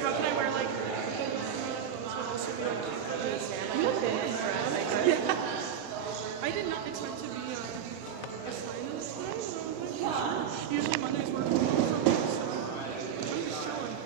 how can I wear like clothes but also be like cute with this? I did not expect to be a stylist today, but I was like, yeah, sure. Usually Mondays work from home for me, so I'm just chilling.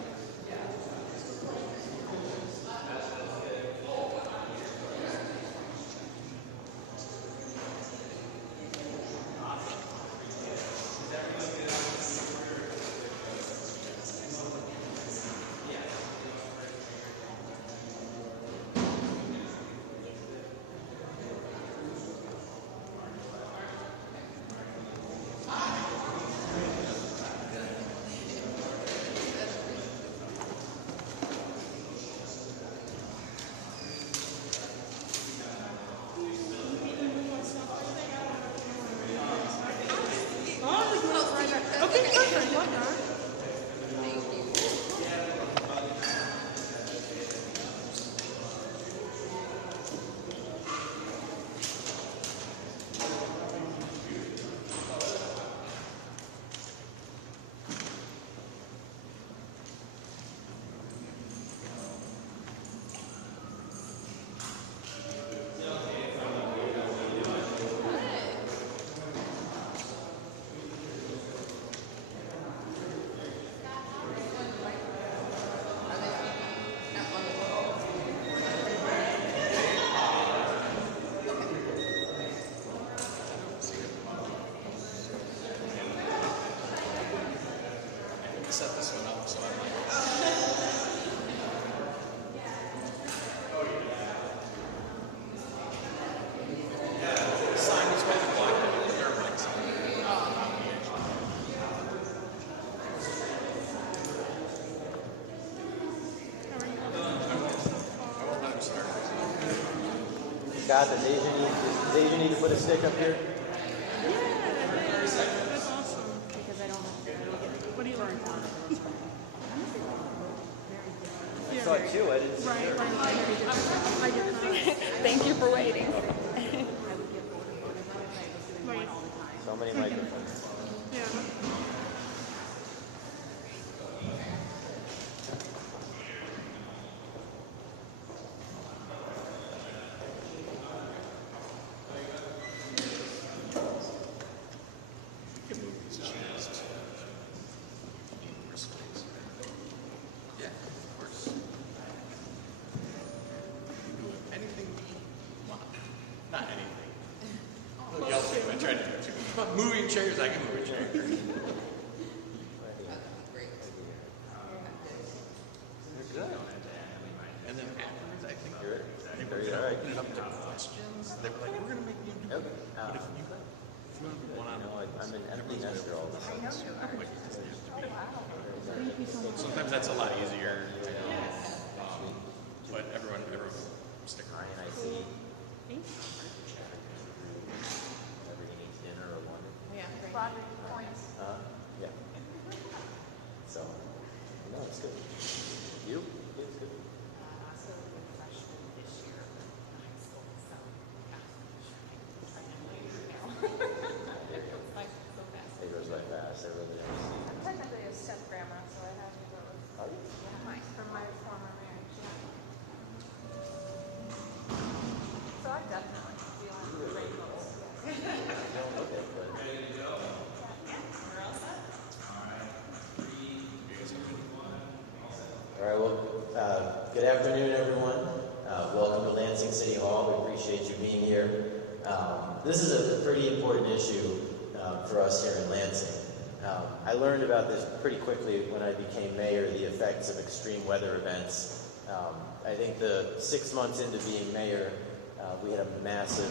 Okay, perfect. Love that. Set this one up, so I'm like, the sign was kind of blocked out with dirt bikes on the edge. I will let him start. Scott, does Asia need to put a stick up here? That's awesome. Because I don't get What do you learn? I saw it too. I didn't see Right, it. I get that. Thank you for waiting. Right. So many microphones. Yeah. You can move these chairs to more space. Yeah, of course. Anything we want. Not anything. Look, y'all think I tried to do too much. About moving chairs, I can move a chair. And then afterwards, I think they were open it up to questions. They were like, we're going to make you do it. But if you want to one on one, I'm an empty nester all the time. sometimes that's a lot easier. But everyone stick around. And I see whenever he needs dinner or one. Yeah. So, no, it's good. You? It's good. It goes by fast. I really don't see. Technically a step grandma, so I have to go with Are you? from my former marriage. Yeah. So I definitely feel rainbows. You don't look it, but all right. Well, good afternoon, everyone. Welcome to Lansing City Hall. We appreciate you being here. This is a pretty important issue for us here in Lansing. I learned about this pretty quickly when I became mayor, the effects of extreme weather events. I think the 6 months into being mayor, we had a massive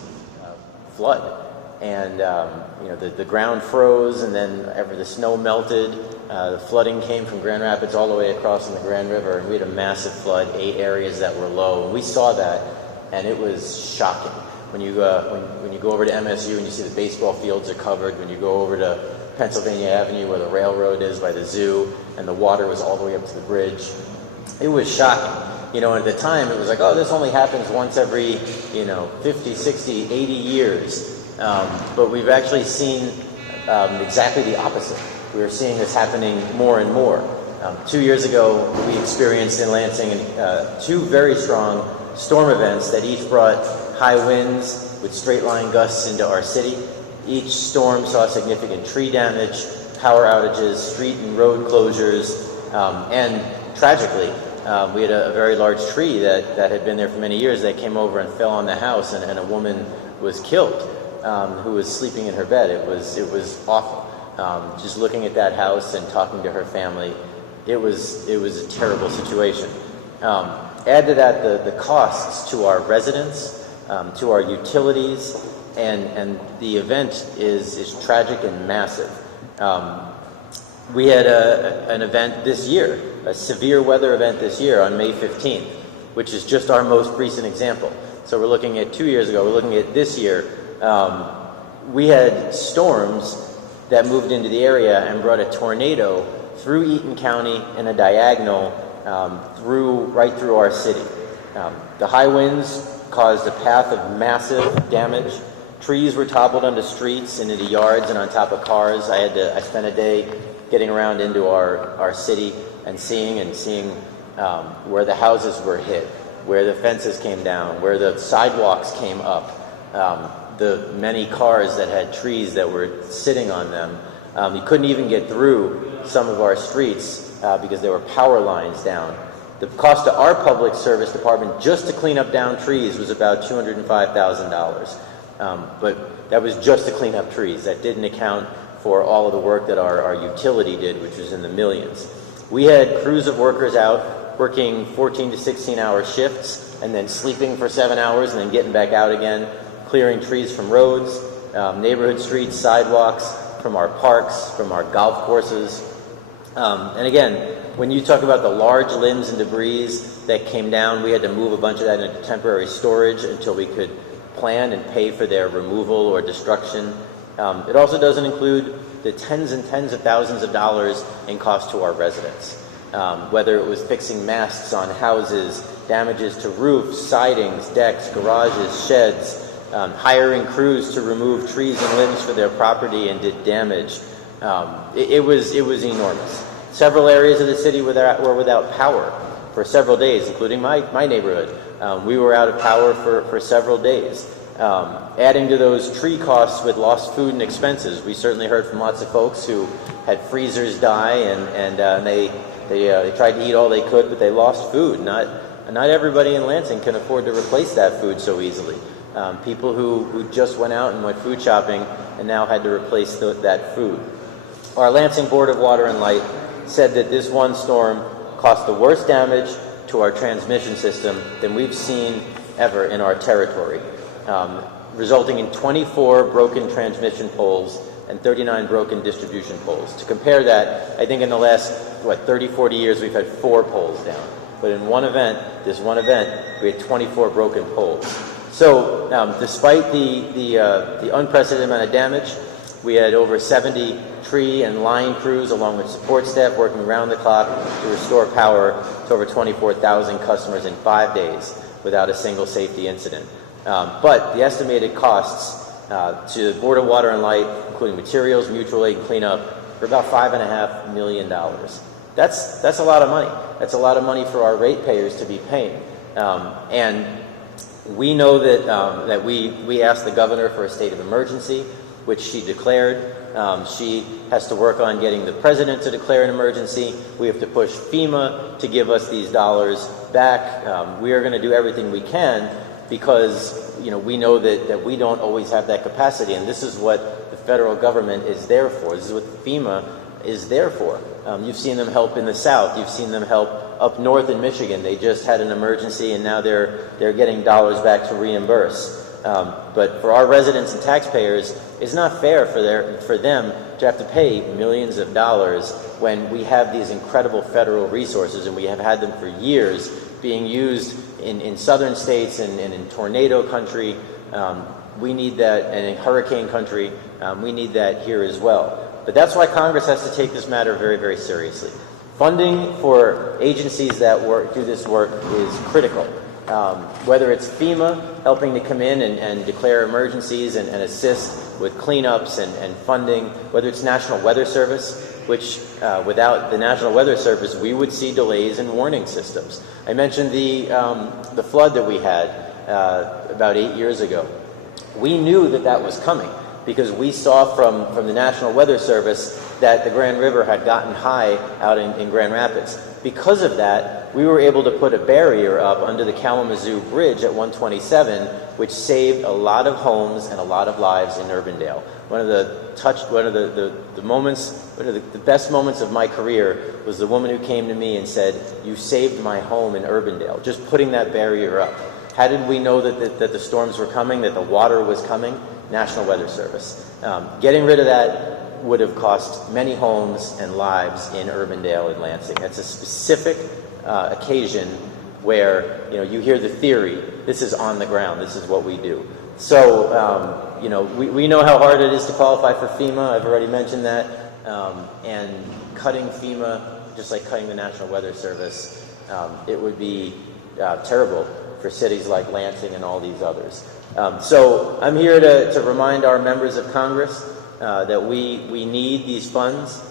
flood. And the ground froze, and then the snow melted. The flooding came from Grand Rapids all the way across in the Grand River, and we had a massive flood, 8 areas that were low. And we saw that, and it was shocking. When you when you go over to MSU and you see the baseball fields are covered, when you go over to Pennsylvania Avenue where the railroad is by the zoo, and the water was all the way up to the bridge, it was shocking. At the time it was like, oh, this only happens once every 50, 60, 80 years. But we've actually seen exactly the opposite. We're seeing this happening more and more. 2 years ago, we experienced in Lansing two very strong storm events that each brought high winds with straight-line gusts into our city. Each storm saw significant tree damage, power outages, street and road closures, and tragically, we had a very large tree that had been there for many years that came over and fell on the house, and a woman was killed who was sleeping in her bed. It was awful. Just looking at that house and talking to her family, it was a terrible situation. Add to that the costs to our residents, to our utilities, and the event is tragic and massive. We had an event this year, a severe weather event this year on May 15th, which is just our most recent example. So we're looking at 2 years ago, we're looking at this year. We had storms that moved into the area and brought a tornado through Eaton County in a diagonal right through our city. The high winds caused a path of massive damage. Trees were toppled onto streets and into yards and on top of cars. I spent a day getting around into our city and seeing where the houses were hit, where the fences came down, where the sidewalks came up, the many cars that had trees that were sitting on them. You couldn't even get through some of our streets because there were power lines down. The cost to our public service department just to clean up down trees was about $205,000. But that was just to clean up trees. That didn't account for all of the work that our utility did, which was in the millions. We had crews of workers out working 14 to 16-hour shifts and then sleeping for 7 hours and then getting back out again, clearing trees from roads, neighborhood streets, sidewalks, from our parks, from our golf courses. And again, when you talk about the large limbs and debris that came down, we had to move a bunch of that into temporary storage until we could plan and pay for their removal or destruction. It also doesn't include the tens and tens of thousands of dollars in cost to our residents. Whether it was fixing masts on houses, damages to roofs, sidings, decks, garages, sheds, hiring crews to remove trees and limbs for their property and did damage. It was enormous. Several areas of the city were without power for several days, including my neighborhood. We were out of power for several days. Adding to those tree costs with lost food and expenses, we certainly heard from lots of folks who had freezers die and they tried to eat all they could, but they lost food. Not everybody in Lansing can afford to replace that food so easily. People who just went out and went food shopping and now had to replace that food. Our Lansing Board of Water and Light said that this one storm caused the worst damage to our transmission system than we've seen ever in our territory, resulting in 24 broken transmission poles and 39 broken distribution poles. To compare that, I think in the last, 30, 40 years, we've had 4 poles down. But in this one event, we had 24 broken poles. So despite the unprecedented amount of damage, we had over 70 tree and line crews along with support staff working around the clock to restore power to over 24,000 customers in 5 days without a single safety incident. But the estimated costs to the Board of Water and Light, including materials, mutual aid, and cleanup, were about $5.5 million. That's a lot of money. That's a lot of money for our ratepayers to be paying. And we know that we asked the governor for a state of emergency, which she declared. She has to work on getting the president to declare an emergency. We have to push FEMA to give us these dollars back. We are going to do everything we can because we know that we don't always have that capacity, and this is what the federal government is there for. This is what FEMA is there for. You've seen them help in the South. You've seen them help up north in Michigan. They just had an emergency, and now they're getting dollars back to reimburse. But for our residents and taxpayers, it's not fair for them to have to pay millions of dollars when we have these incredible federal resources, and we have had them for years being used in southern states and in tornado country. We need that, and in hurricane country, we need that here as well. But that's why Congress has to take this matter very, very seriously. Funding for agencies that do this work is critical. Whether it's FEMA helping to come in and declare emergencies and assist with cleanups and funding, whether it's National Weather Service which without the National Weather Service, we would see delays in warning systems. I mentioned the flood that we had about 8 years ago. We knew that that was coming because we saw from the National Weather Service that the Grand River had gotten high out in Grand Rapids. Because of that, we were able to put a barrier up under the Kalamazoo Bridge at 127, which saved a lot of homes and a lot of lives in Urbandale. One of the best moments of my career was the woman who came to me and said, "You saved my home in Urbandale," just putting that barrier up. How did we know that the storms were coming, that the water was coming? National Weather Service. Getting rid of that would have cost many homes and lives in Urbandale and Lansing. That's a specific occasion where you hear the theory. This is on the ground. This is what we do. So we know how hard it is to qualify for FEMA. I've already mentioned that. And cutting FEMA, just like cutting the National Weather Service, it would be terrible for cities like Lansing and all these others. So I'm here to remind our members of Congress that we need these funds.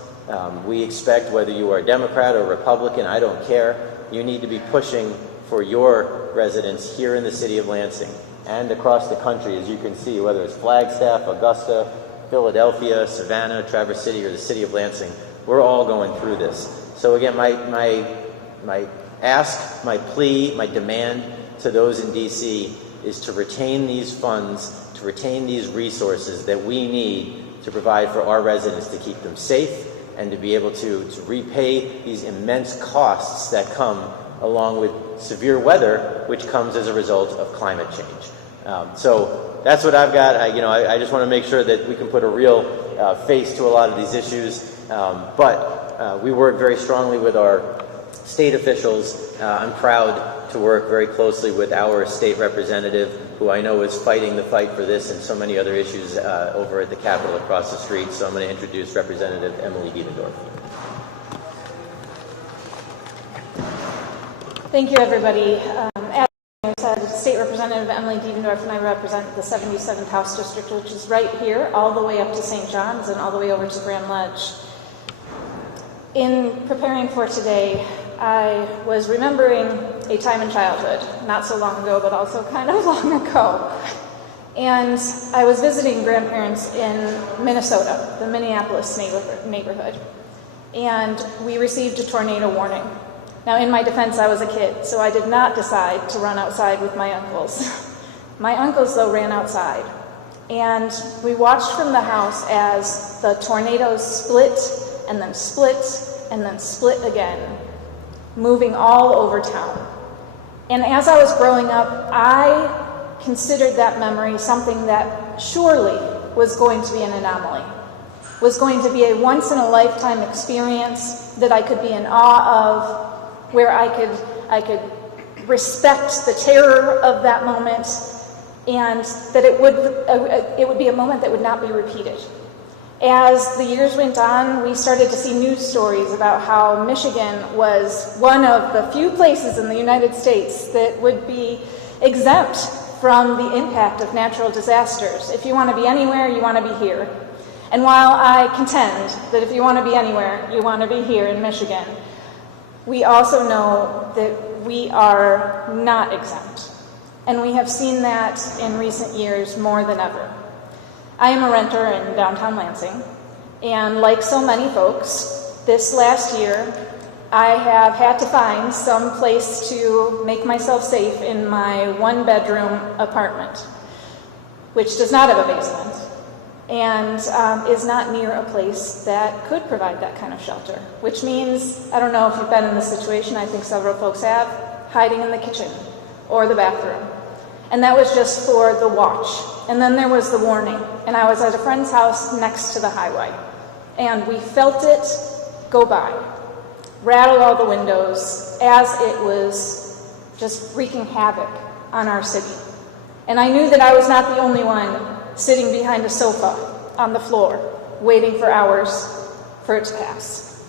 We expect, whether you are a Democrat or Republican, I don't care, you need to be pushing for your residents here in the city of Lansing and across the country, as you can see, whether it's Flagstaff, Augusta, Philadelphia, Savannah, Traverse City, or the city of Lansing. We're all going through this. So again, my ask, my plea, my demand to those in D.C. is to retain these funds, to retain these resources that we need to provide for our residents, to keep them safe and to be able to repay these immense costs that come along with severe weather, which comes as a result of climate change. So that's what I've got. I just want to make sure that we can put a real face to a lot of these issues. But we work very strongly with our state officials. I'm proud to work very closely with our state representative, who I know is fighting the fight for this and so many other issues over at the Capitol across the street. So I'm going to introduce Representative Emily Dievendorf. Thank you, everybody. As I said, State Representative Emily Dievendorf, and I represent the 77th House District, which is right here, all the way up to St. John's and all the way over to Grand Ledge. In preparing for today, I was remembering a time in childhood, not so long ago, but also kind of long ago. And I was visiting grandparents in Minnesota, the Minneapolis neighborhood, and we received a tornado warning. Now, in my defense, I was a kid, so I did not decide to run outside with my uncles. My uncles, though, ran outside, and we watched from the house as the tornadoes split, and then split, and then split again, moving all over town. And as I was growing up, I considered that memory something that surely was going to be an anomaly, was going to be a once-in-a-lifetime experience that I could be in awe of, where I could respect the terror of that moment, and that it would be a moment that would not be repeated. As the years went on, we started to see news stories about how Michigan was one of the few places in the United States that would be exempt from the impact of natural disasters. If you want to be anywhere, you want to be here. And while I contend that if you want to be anywhere, you want to be here in Michigan, we also know that we are not exempt. And we have seen that in recent years more than ever. I am a renter in downtown Lansing, and like so many folks, this last year I have had to find some place to make myself safe in my one-bedroom apartment, which does not have a basement and is not near a place that could provide that kind of shelter, which means, I don't know if you've been in this situation, I think several folks have, hiding in the kitchen or the bathroom. And that was just for the watch. And then there was the warning. And I was at a friend's house next to the highway. And we felt it go by, rattle all the windows as it was just wreaking havoc on our city. And I knew that I was not the only one sitting behind a sofa on the floor, waiting for hours for it to pass.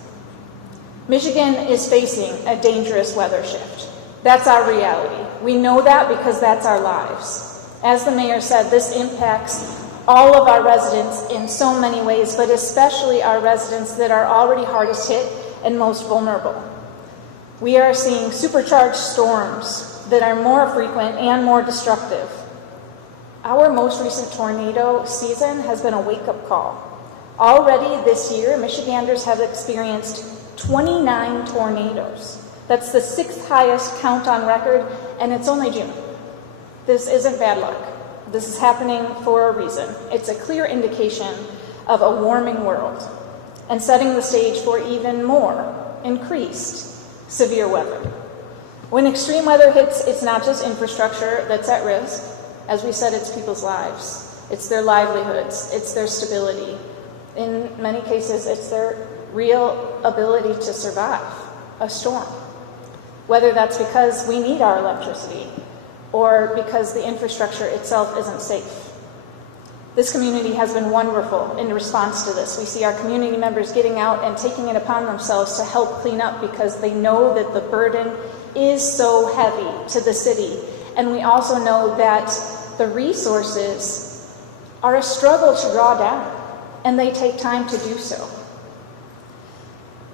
Michigan is facing a dangerous weather shift. That's our reality. We know that because that's our lives. As the mayor said, this impacts all of our residents in so many ways, but especially our residents that are already hardest hit and most vulnerable. We are seeing supercharged storms that are more frequent and more destructive. Our most recent tornado season has been a wake-up call. Already this year, Michiganders have experienced 29 tornadoes. That's the 6th highest count on record, and it's only June. This isn't bad luck. This is happening for a reason. It's a clear indication of a warming world and setting the stage for even more increased severe weather. When extreme weather hits, it's not just infrastructure that's at risk. As we said, it's people's lives. It's their livelihoods. It's their stability. In many cases, it's their real ability to survive a storm. Whether that's because we need our electricity or because the infrastructure itself isn't safe. This community has been wonderful in response to this. We see our community members getting out and taking it upon themselves to help clean up because they know that the burden is so heavy to the city. And we also know that the resources are a struggle to draw down, and they take time to do so.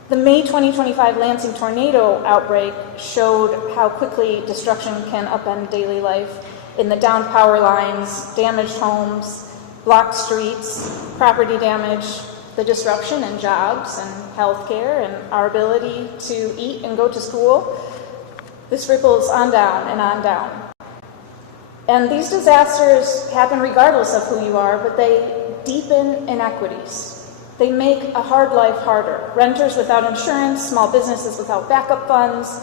The May 2025 Lansing tornado outbreak showed how quickly destruction can upend daily life in the downed power lines, damaged homes, blocked streets, property damage, the disruption in jobs and healthcare and our ability to eat and go to school. This ripples on down and on down. And these disasters happen regardless of who you are, but they deepen inequities. They make a hard life harder. Renters without insurance, small businesses without backup funds,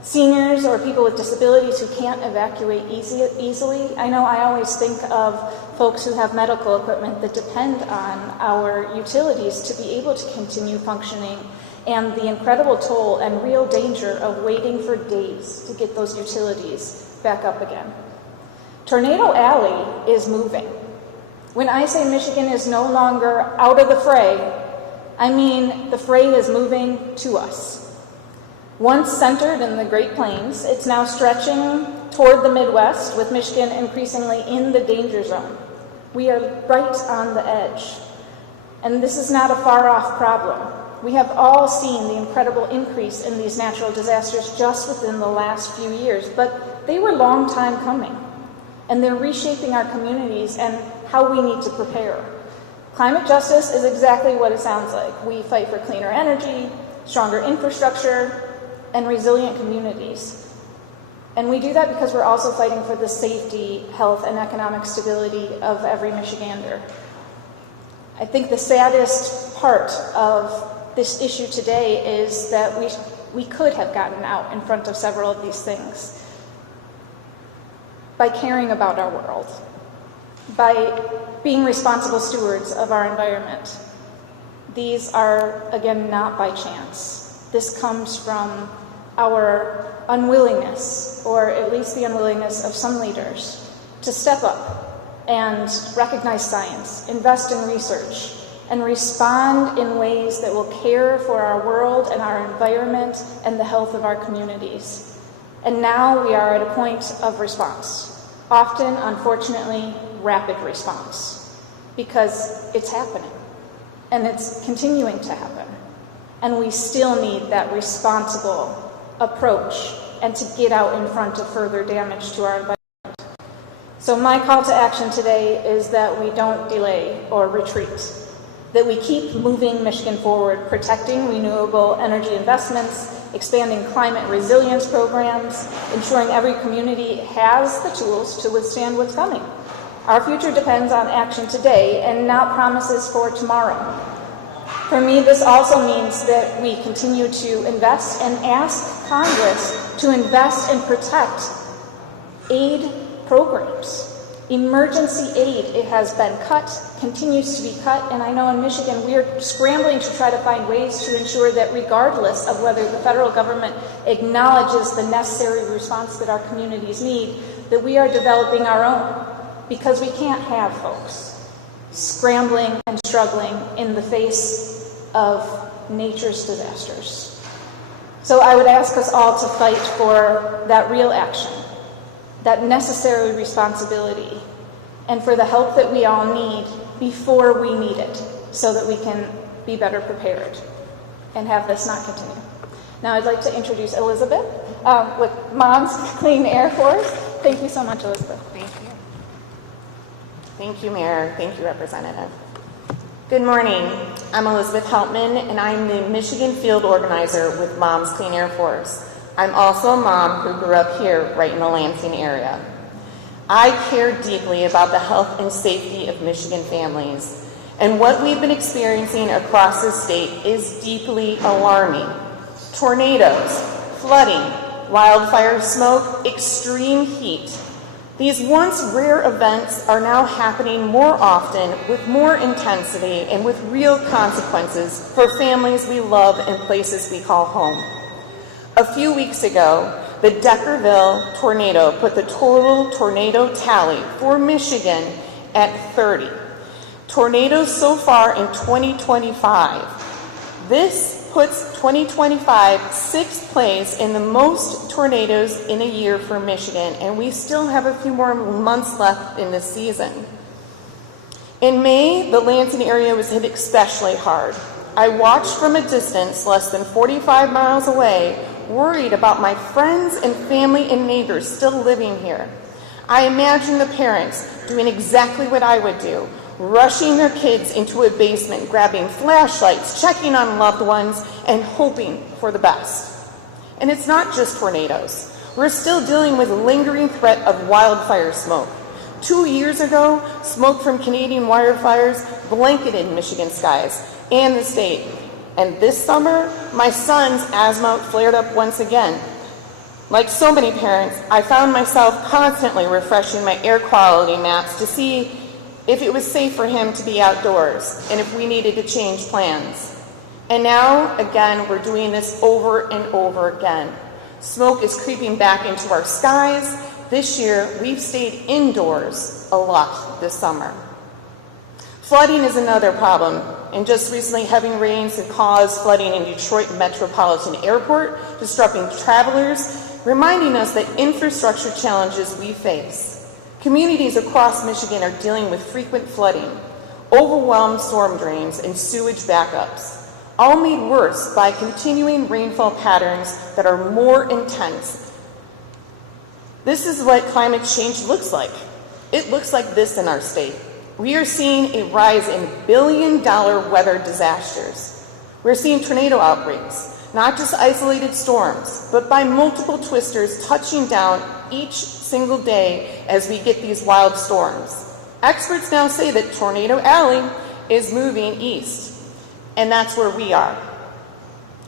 seniors or people with disabilities who can't evacuate easily. I know I always think of folks who have medical equipment that depend on our utilities to be able to continue functioning, and the incredible toll and real danger of waiting for days to get those utilities back up again. Tornado Alley is moving. When I say Michigan is no longer out of the fray, I mean the fray is moving to us. Once centered in the Great Plains, it's now stretching toward the Midwest, with Michigan increasingly in the danger zone. We are right on the edge. And this is not a far-off problem. We have all seen the incredible increase in these natural disasters just within the last few years, but they were a long time coming. And they're reshaping our communities and how we need to prepare. Climate justice is exactly what it sounds like. We fight for cleaner energy, stronger infrastructure, and resilient communities. And we do that because we're also fighting for the safety, health, and economic stability of every Michigander. I think the saddest part of this issue today is that we could have gotten out in front of several of these things by caring about our world, by being responsible stewards of our environment. These are, again, not by chance. This comes from our unwillingness, or at least the unwillingness of some leaders, to step up and recognize science, invest in research, and respond in ways that will care for our world and our environment and the health of our communities. And now we are at a point of response, often, unfortunately, rapid response, because it's happening, and it's continuing to happen. And we still need that responsible approach and to get out in front of further damage to our environment. So my call to action today is that we don't delay or retreat, that we keep moving Michigan forward, protecting renewable energy investments, expanding climate resilience programs, ensuring every community has the tools to withstand what's coming. Our future depends on action today and not promises for tomorrow. For me, this also means that we continue to invest and ask Congress to invest and protect aid programs. Emergency aid, it has been cut, continues to be cut, and I know in Michigan we are scrambling to try to find ways to ensure that regardless of whether the federal government acknowledges the necessary response that our communities need, that we are developing our own, because we can't have folks scrambling and struggling in the face of nature's disasters. So I would ask us all to fight for that real action, that necessary responsibility, and for the help that we all need before we need it, so that we can be better prepared and have this not continue. Now I'd like to introduce Elizabeth with Moms Clean Air Force. Thank you so much, Elizabeth. Thank you. Thank you, Mayor. Thank you, Representative. Good morning. I'm Elizabeth Heltman, and I'm the Michigan Field Organizer with Moms Clean Air Force. I'm also a mom who grew up here right in the Lansing area. I care deeply about the health and safety of Michigan families, and what we've been experiencing across the state is deeply alarming. Tornadoes, flooding, wildfire smoke, extreme heat. These once rare events are now happening more often with more intensity and with real consequences for families we love and places we call home. A few weeks ago, the Deckerville tornado put the total tornado tally for Michigan at 30. Tornadoes so far in 2025. This puts 2025 sixth place in the most tornadoes in a year for Michigan, and we still have a few more months left in this season. In May, the Lansing area was hit especially hard. I watched from a distance less than 45 miles away, worried about my friends and family and neighbors still living here. I imagine the parents doing exactly what I would do, rushing their kids into a basement, grabbing flashlights, checking on loved ones, and hoping for the best. And it's not just tornadoes. We're still dealing with lingering threat of wildfire smoke. 2 years ago, smoke from Canadian wildfires blanketed Michigan skies and the state. And this summer, my son's asthma flared up once again. Like so many parents, I found myself constantly refreshing my air quality maps to see if it was safe for him to be outdoors, and if we needed to change plans. And now, again, we're doing this over and over again. Smoke is creeping back into our skies. This year, we've stayed indoors a lot this summer. Flooding is another problem, and just recently, heavy rains have caused flooding in Detroit Metropolitan Airport, disrupting travelers, reminding us that infrastructure challenges we face. Communities across Michigan are dealing with frequent flooding, overwhelmed storm drains, and sewage backups, all made worse by continuing rainfall patterns that are more intense. This is what climate change looks like. It looks like this in our state. We are seeing a rise in billion-dollar weather disasters. We're seeing tornado outbreaks, not just isolated storms, but by multiple twisters touching down each single day as we get these wild storms. Experts now say that Tornado Alley is moving east, and that's where we are.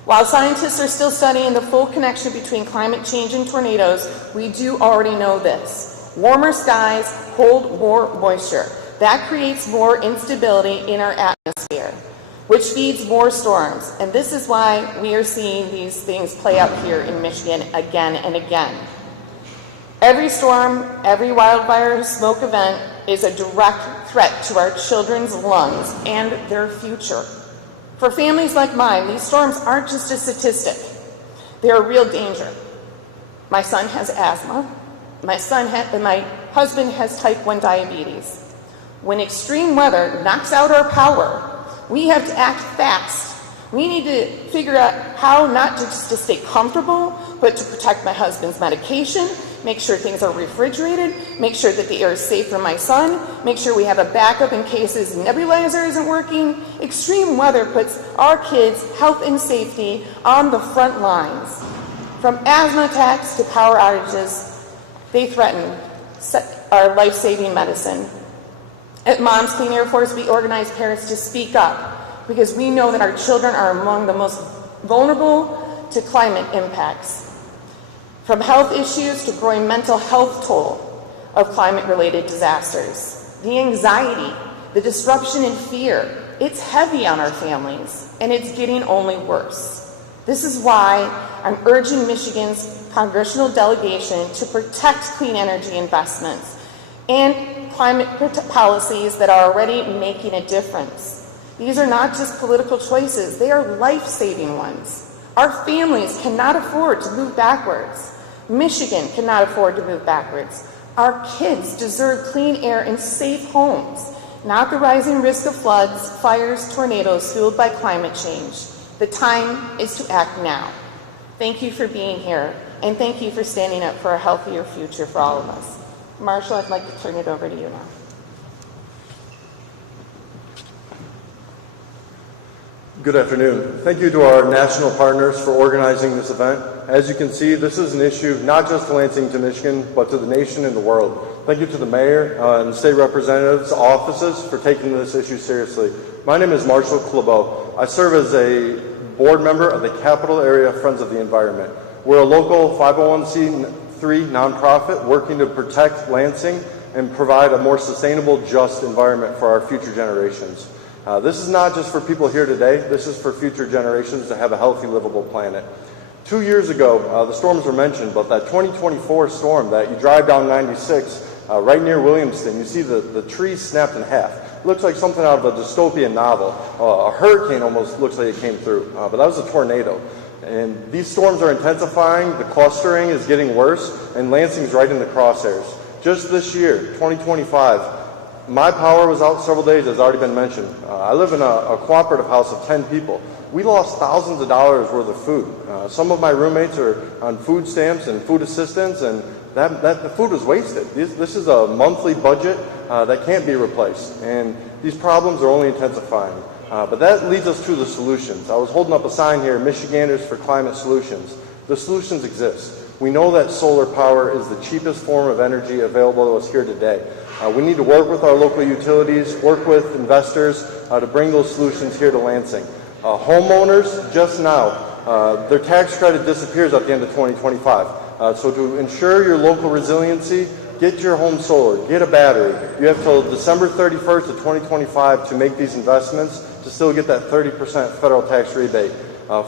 While scientists are still studying the full connection between climate change and tornadoes, we do already know this. Warmer skies hold more moisture. That creates more instability in our atmosphere, which feeds more storms. And this is why we are seeing these things play out here in Michigan again and again. Every storm, every wildfire smoke event is a direct threat to our children's lungs and their future. For families like mine, these storms aren't just a statistic. They're a real danger. My son has asthma. My husband has type 1 diabetes. When extreme weather knocks out our power, we have to act fast. We need to figure out how not just to stay comfortable, but to protect my husband's medication, make sure things are refrigerated, make sure that the air is safe for my son, make sure we have a backup in case his nebulizer isn't working. Extreme weather puts our kids' health and safety on the front lines. From asthma attacks to power outages, they threaten our life-saving medicine. At Moms Clean Air Force, we organize parents to speak up because we know that our children are among the most vulnerable to climate impacts. From health issues to growing mental health toll of climate-related disasters. The anxiety, the disruption and fear, it's heavy on our families, and it's getting only worse. This is why I'm urging Michigan's congressional delegation to protect clean energy investments and climate policies that are already making a difference. These are not just political choices, they are life-saving ones. Our families cannot afford to move backwards. Michigan cannot afford to move backwards. Our kids deserve clean air and safe homes, not the rising risk of floods, fires, tornadoes fueled by climate change. The time is to act now. Thank you for being here, and thank you for standing up for a healthier future for all of us. Marshall, I'd like to turn it over to you now. Good afternoon. Thank you to our national partners for organizing this event. As you can see, this is an issue not just to Lansing, to Michigan, but to the nation and the world. Thank you to the mayor and state representatives' offices for taking this issue seriously. My name is Marshall Clabeau. I serve as a board member of the Capital Area Friends of the Environment. We're a local 501c3 nonprofit working to protect Lansing and provide a more sustainable, just environment for our future generations. This is not just for people here today, this is for future generations to have a healthy, livable planet. 2 years ago, the storms were mentioned, but that 2024 storm that you drive down 96 right near Williamston, you see the trees snapped in half. It looks like something out of a dystopian novel. A hurricane almost looks like it came through, but that was a tornado. And these storms are intensifying, the clustering is getting worse, and Lansing's right in the crosshairs. Just this year, 2025, my power was out several days, as already been mentioned. I live in a cooperative house of 10 people. We lost thousands of dollars worth of food. Some of my roommates are on food stamps and food assistance, and the food was wasted. This is a monthly budget that can't be replaced, and these problems are only intensifying. But that leads us to the solutions. I was holding up a sign here, Michiganders for Climate Solutions. The solutions exist. We know that solar power is the cheapest form of energy available to us here today. We need to work with our local utilities, work with investors to bring those solutions here to Lansing. Homeowners, just now, their tax credit disappears at the end of 2025. So to ensure your local resiliency, get your home solar, get a battery. You have till December 31st of 2025 to make these investments to still get that 30% federal tax rebate.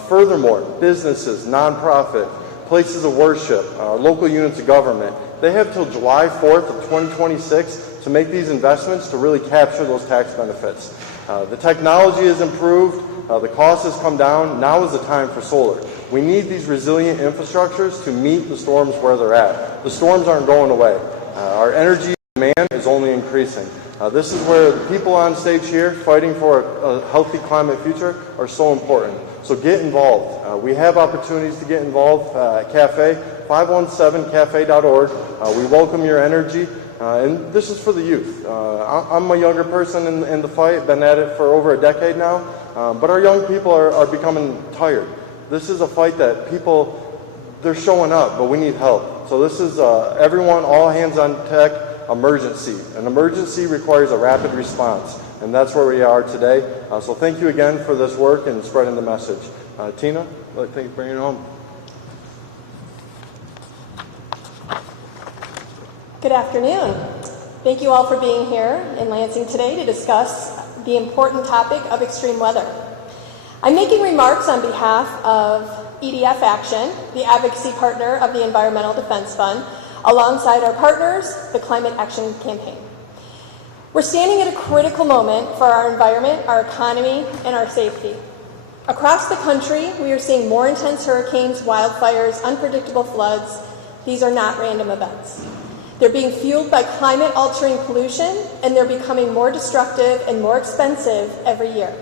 Furthermore, businesses, nonprofit, places of worship, local units of government, they have till July 4th of 2026 to make these investments to really capture those tax benefits. The technology has improved, the cost has come down, now is the time for solar. We need these resilient infrastructures to meet the storms where they're at. The storms aren't going away. Our energy demand is only increasing. This is where the people on stage here fighting for a healthy climate future are so important. So get involved. We have opportunities to get involved at CAFE, 517cafe.org. We welcome your energy, and this is for the youth. I'm a younger person in the fight, been at it for over a decade now, but our young people are becoming tired. This is a fight that they're showing up, but we need help. So this is everyone, all hands on deck, emergency. An emergency requires a rapid response, and that's where we are today. So thank you again for this work and spreading the message. Tina, thank you for bringing it home. Good afternoon. Thank you all for being here in Lansing today to discuss the important topic of extreme weather. I'm making remarks on behalf of EDF Action, the advocacy partner of the Environmental Defense Fund, alongside our partners, the Climate Action Campaign. We're standing at a critical moment for our environment, our economy, and our safety. Across the country, we are seeing more intense hurricanes, wildfires, unpredictable floods. These are not random events. They're being fueled by climate-altering pollution, and they're becoming more destructive and more expensive every year.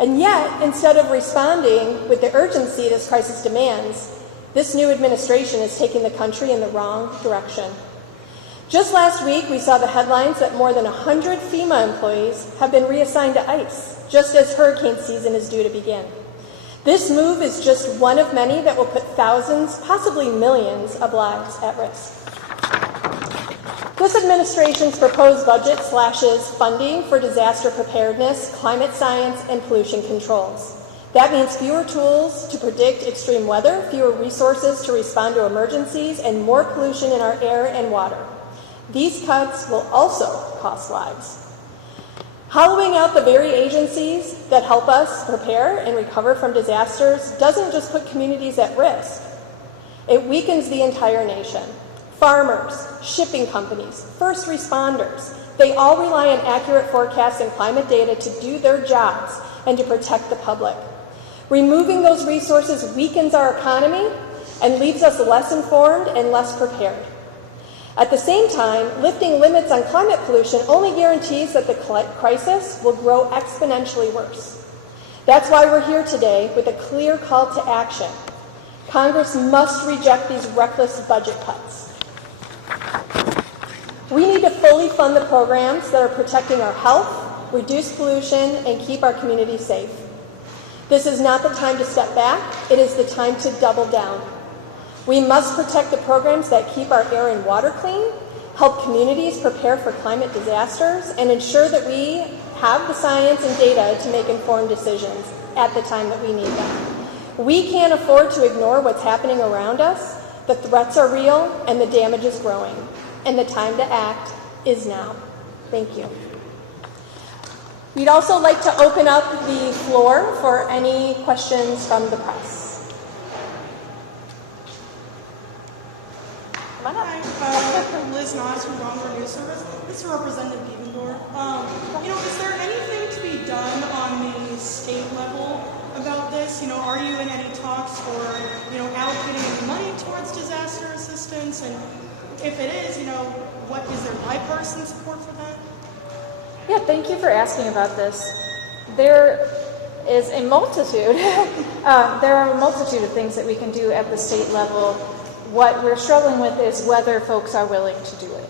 And yet, instead of responding with the urgency this crisis demands, this new administration is taking the country in the wrong direction. Just last week, we saw the headlines that more than 100 FEMA employees have been reassigned to ICE, just as hurricane season is due to begin. This move is just one of many that will put thousands, possibly millions, of lives at risk. This administration's proposed budget slashes funding for disaster preparedness, climate science, and pollution controls. That means fewer tools to predict extreme weather, fewer resources to respond to emergencies, and more pollution in our air and water. These cuts will also cost lives. Hollowing out the very agencies that help us prepare and recover from disasters doesn't just put communities at risk. It weakens the entire nation. Farmers, shipping companies, first responders, they all rely on accurate forecasts and climate data to do their jobs and to protect the public. Removing those resources weakens our economy and leaves us less informed and less prepared. At the same time, lifting limits on climate pollution only guarantees that the crisis will grow exponentially worse. That's why we're here today with a clear call to action. Congress must reject these reckless budget cuts. We need to fully fund the programs that are protecting our health, reduce pollution, and keep our communities safe. This is not the time to step back. It is the time to double down. We must protect the programs that keep our air and water clean, help communities prepare for climate disasters, and ensure that we have the science and data to make informed decisions at the time that we need them. We can't afford to ignore what's happening around us. The threats are real and the damage is growing, and the time to act is now. Thank you. We'd also like to open up the floor for any questions from the press. Hi, Liz Noss from Ronald News Service. This is Representative Devendorf. Is there anything to be done on the state level about this? Are you in any talks for, allocating any money towards disaster assistance? And if it is, what is there bipartisan support for that? Yeah, thank you for asking about this. There is a multitude. There are a multitude of things that we can do at the state level. What we're struggling with is whether folks are willing to do it.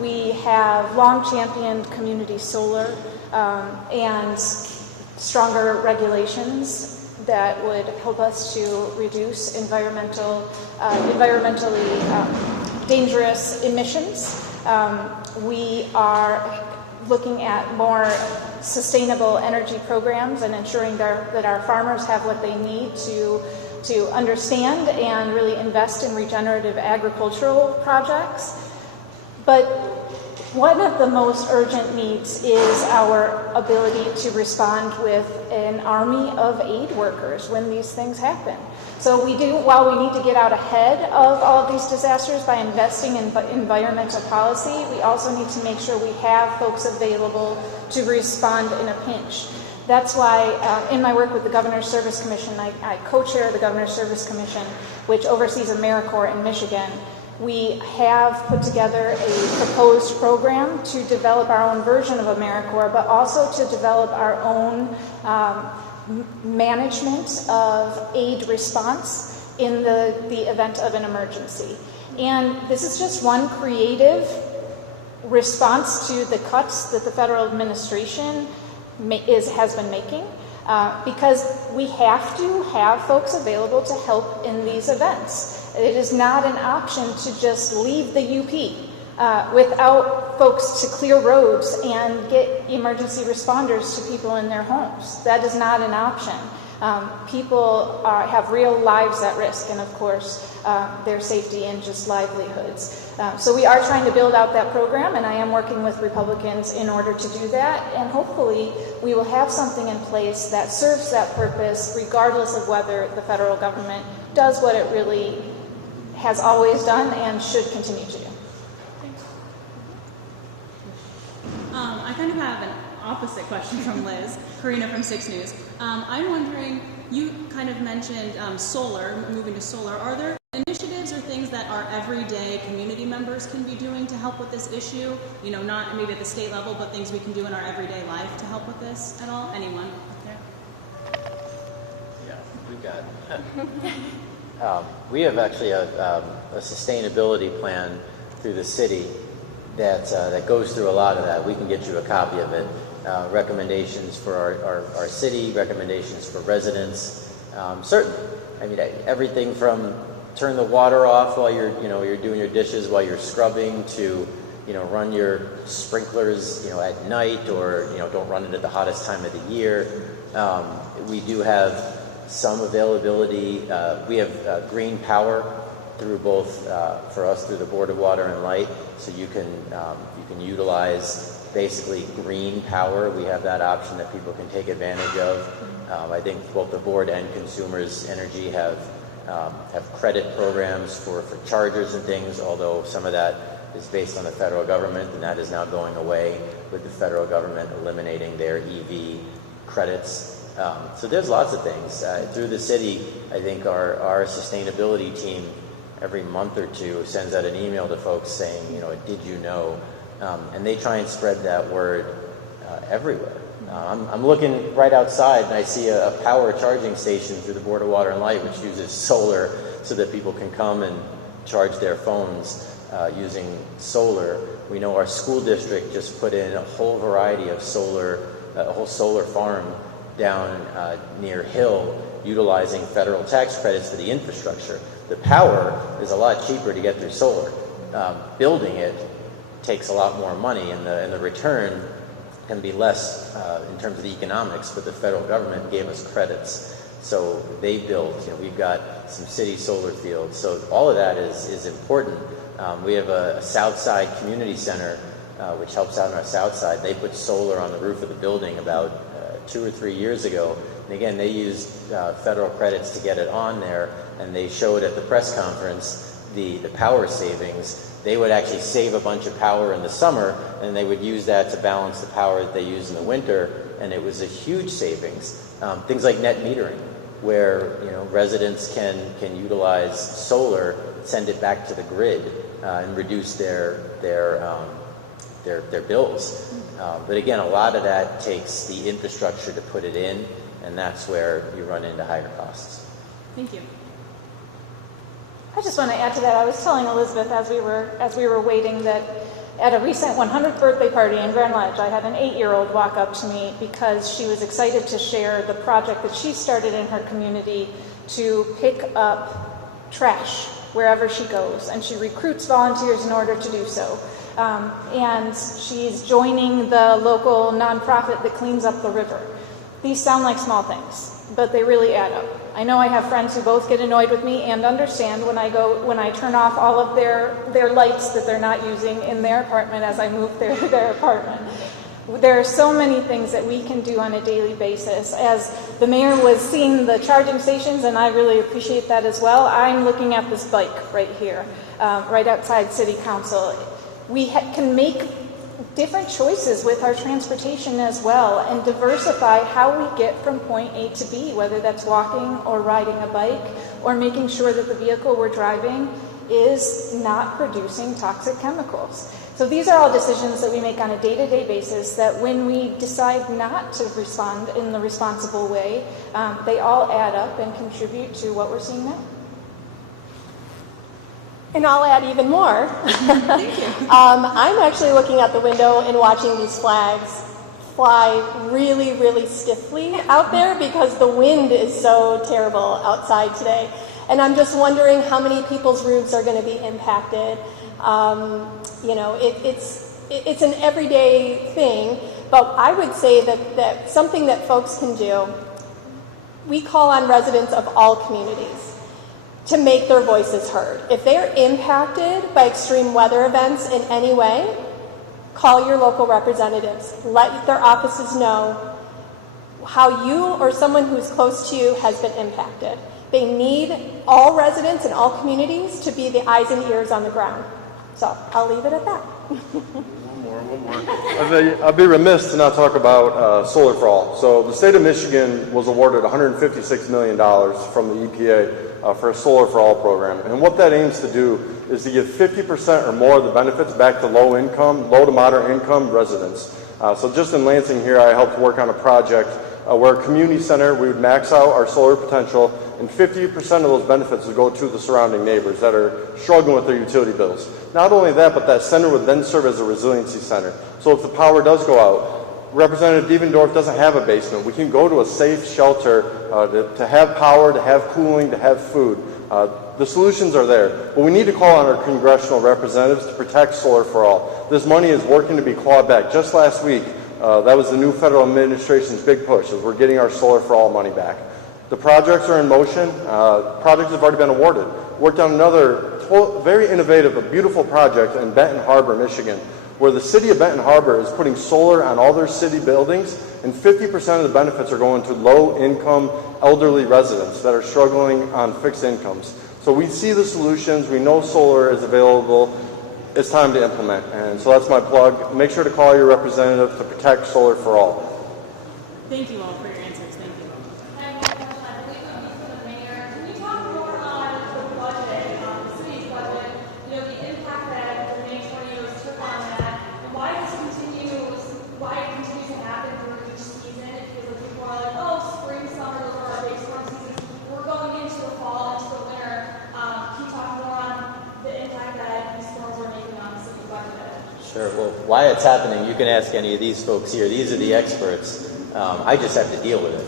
We have long championed community solar and stronger regulations that would help us to reduce environmentally dangerous emissions. We are looking at more sustainable energy programs and ensuring that our farmers have what they need to understand and really invest in regenerative agricultural projects. But one of the most urgent needs is our ability to respond with an army of aid workers when these things happen. So while we need to get out ahead of all of these disasters by investing in environmental policy, we also need to make sure we have folks available to respond in a pinch. That's why in my work with the Governor's Service Commission, I co-chair the Governor's Service Commission, which oversees AmeriCorps in Michigan. We have put together a proposed program to develop our own version of AmeriCorps, but also to develop our own management of aid response in the event of an emergency. And this is just one creative response to the cuts that the federal administration has been making, because we have to have folks available to help in these events. It is not an option to just leave the UP without folks to clear roads and get emergency responders to people in their homes. That is not an option. People have real lives at risk, and of course their safety and just livelihoods. So we are trying to build out that program, and I am working with Republicans in order to do that, and hopefully we will have something in place that serves that purpose regardless of whether the federal government does what it really has always done and should continue to do. I kind of have an opposite question from Liz. Karina from 6 News. I'm wondering, you kind of mentioned solar, moving to solar. Are there initiatives or things that our everyday community members can be doing to help with this issue? Not maybe at the state level, but things we can do in our everyday life to help with this at all? Anyone up there? Yeah, we've got. We have actually a sustainability plan through the city that goes through a lot of that. We can get you a copy of it. Recommendations for our city, recommendations for residents. Certainly, I mean, everything from turn the water off while you're doing your dishes, while you're scrubbing, to run your sprinklers at night, or don't run it at the hottest time of the year. We do have some availability. We have green power through both for us through the Board of Water and Light, so you can utilize basically green power. We have that option that people can take advantage of. I think both the board and Consumers Energy have credit programs for chargers and things, although some of that is based on the federal government, and that is now going away with the federal government eliminating their EV credits. So there's lots of things. Through the city, I think our sustainability team every month or two sends out an email to folks saying, did you know? And they try and spread that word everywhere. I'm looking right outside and I see a power charging station through the Board of Water and Light, which uses solar so that people can come and charge their phones using solar. We know our school district just put in a whole variety of solar, a whole solar farm down near Hill, utilizing federal tax credits for the infrastructure. The power is a lot cheaper to get through solar. Building it takes a lot more money, and the return can be less in terms of the economics, but the federal government gave us credits. So they built, we've got some city solar fields. So all of that is important. We have a South Side Community Center, which helps out on our South Side. They put solar on the roof of the building about 2 or 3 years ago. And again, they used federal credits to get it on there, and they showed at the press conference the power savings. They would actually save a bunch of power in the summer, and they would use that to balance the power that they use in the winter, and it was a huge savings. Things like net metering, where residents can utilize solar, send it back to the grid, and reduce their bills. But again, a lot of that takes the infrastructure to put it in, and that's where you run into higher costs. Thank you. I just want to add to that. I was telling Elizabeth as we were waiting that at a recent 100th birthday party in Grand Ledge, I had an 8-year-old walk up to me because she was excited to share the project that she started in her community to pick up trash wherever she goes, and she recruits volunteers in order to do so. And she's joining the local nonprofit that cleans up the river. These sound like small things, but they really add up. I know I have friends who both get annoyed with me and understand when I turn off all of their lights that they're not using in their apartment as I move their apartment. There are so many things that we can do on a daily basis. As the mayor was seeing the charging stations, and I really appreciate that as well, I'm looking at this bike right here, right outside City Council. We can make different choices with our transportation as well and diversify how we get from point A to B, whether that's walking or riding a bike or making sure that the vehicle we're driving is not producing toxic chemicals. So these are all decisions that we make on a day-to-day basis that when we decide not to respond in the responsible way, they all add up and contribute to what we're seeing now. And I'll add even more. I'm actually looking out the window and watching these flags fly really, really stiffly out there because the wind is so terrible outside today. And I'm just wondering how many people's roofs are going to be impacted. It's an everyday thing, but I would say that something that folks can do, we call on residents of all communities to make their voices heard. If they're impacted by extreme weather events in any way, call your local representatives. Let their offices know how you or someone who's close to you has been impacted. They need all residents in all communities to be the eyes and ears on the ground. So I'll leave it at that. One more. I'd be remiss to not talk about solar for all. So the state of Michigan was awarded $156 million from the EPA for a Solar for All program. And what that aims to do is to give 50% or more of the benefits back to low to moderate income residents. So just in Lansing here, I helped work on a project where a community center, we would max out our solar potential, and 50% of those benefits would go to the surrounding neighbors that are struggling with their utility bills. Not only that, but that center would then serve as a resiliency center. So if the power does go out, Representative Dievendorf doesn't have a basement. We can go to a safe shelter to have power, to have cooling, to have food. The solutions are there. But we need to call on our congressional representatives to protect solar for all. This money is working to be clawed back. Just last week, that was the new federal administration's big push, is we're getting our solar for all money back. The projects are in motion. Projects have already been awarded. Worked on another very innovative, but beautiful project in Benton Harbor, Michigan, where the city of Benton Harbor is putting solar on all their city buildings, and 50% of the benefits are going to low-income elderly residents that are struggling on fixed incomes. So we see the solutions. We know solar is available. It's time to implement. And so that's my plug. Make sure to call your representative to protect solar for all. Thank you all for your answers. Thank you. I have one question. I believe it was for the mayor. Can you talk more on the budget? The city why it's happening, you can ask any of these folks here. These are the experts. I just have to deal with it.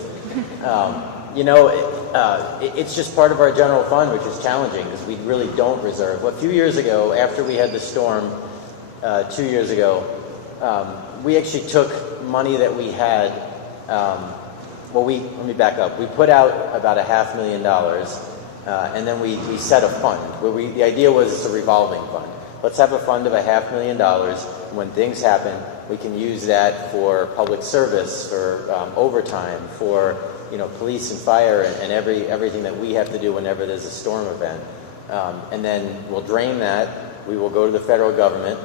It's just part of our general fund, which is challenging because we really don't reserve. A few years ago, after we had the storm 2 years ago, we actually took money that we had. Let me back up. We put out about $500,000, and then we set a fund. The idea was it's a revolving fund. Let's have a fund of $500,000. When things happen, we can use that for public service, for overtime, for police and fire, and everything that we have to do whenever there's a storm event. And then we'll drain that. We will go to the federal government.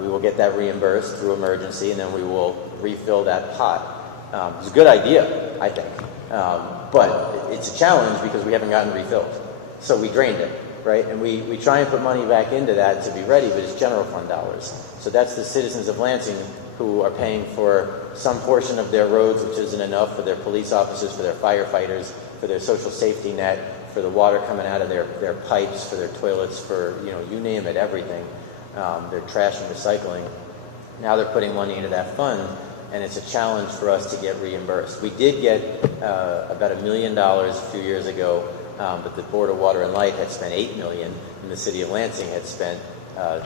We will get that reimbursed through emergency, and then we will refill that pot. It's a good idea, I think, but it's a challenge because we haven't gotten refilled. So we drained it, right? And we try and put money back into that to be ready, but it's general fund dollars. So that's the citizens of Lansing who are paying for some portion of their roads, which isn't enough, for their police officers, for their firefighters, for their social safety net, for the water coming out of their pipes, for their toilets, for, you name it, everything. Their trash and recycling. Now they're putting money into that fund, and it's a challenge for us to get reimbursed. We did get about $1 million a few years ago, but the Board of Water and Light had spent $8 million, and the City of Lansing had spent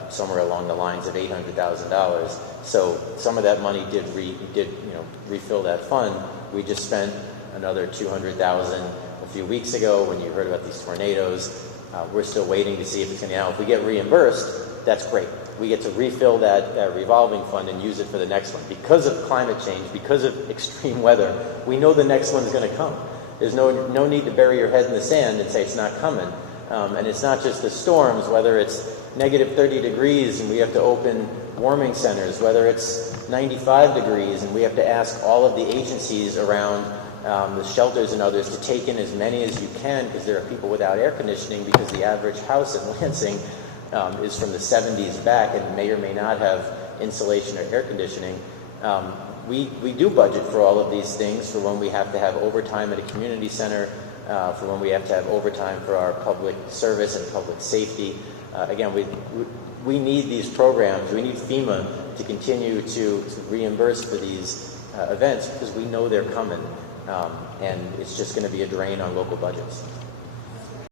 somewhere along the lines of $800,000. So some of that money did refill that fund. We just spent another $200,000 a few weeks ago when you heard about these tornadoes. We're still waiting to see if it's going to. Now, if we get reimbursed, that's great. We get to refill that revolving fund and use it for the next one. Because of climate change, because of extreme weather, we know the next one's going to come. There's no need to bury your head in the sand and say it's not coming. And it's not just the storms, whether it's negative 30 degrees and we have to open warming centers, whether it's 95 degrees and we have to ask all of the agencies around the shelters and others to take in as many as you can because there are people without air conditioning because the average house in Lansing is from the 70s back and may or may not have insulation or air conditioning. We do budget for all of these things for when we have to have overtime at a community center, for when we have to have overtime for our public service and public safety. Again, we need these programs. We need FEMA to continue to reimburse for these events because we know they're coming. And it's just going to be a drain on local budgets.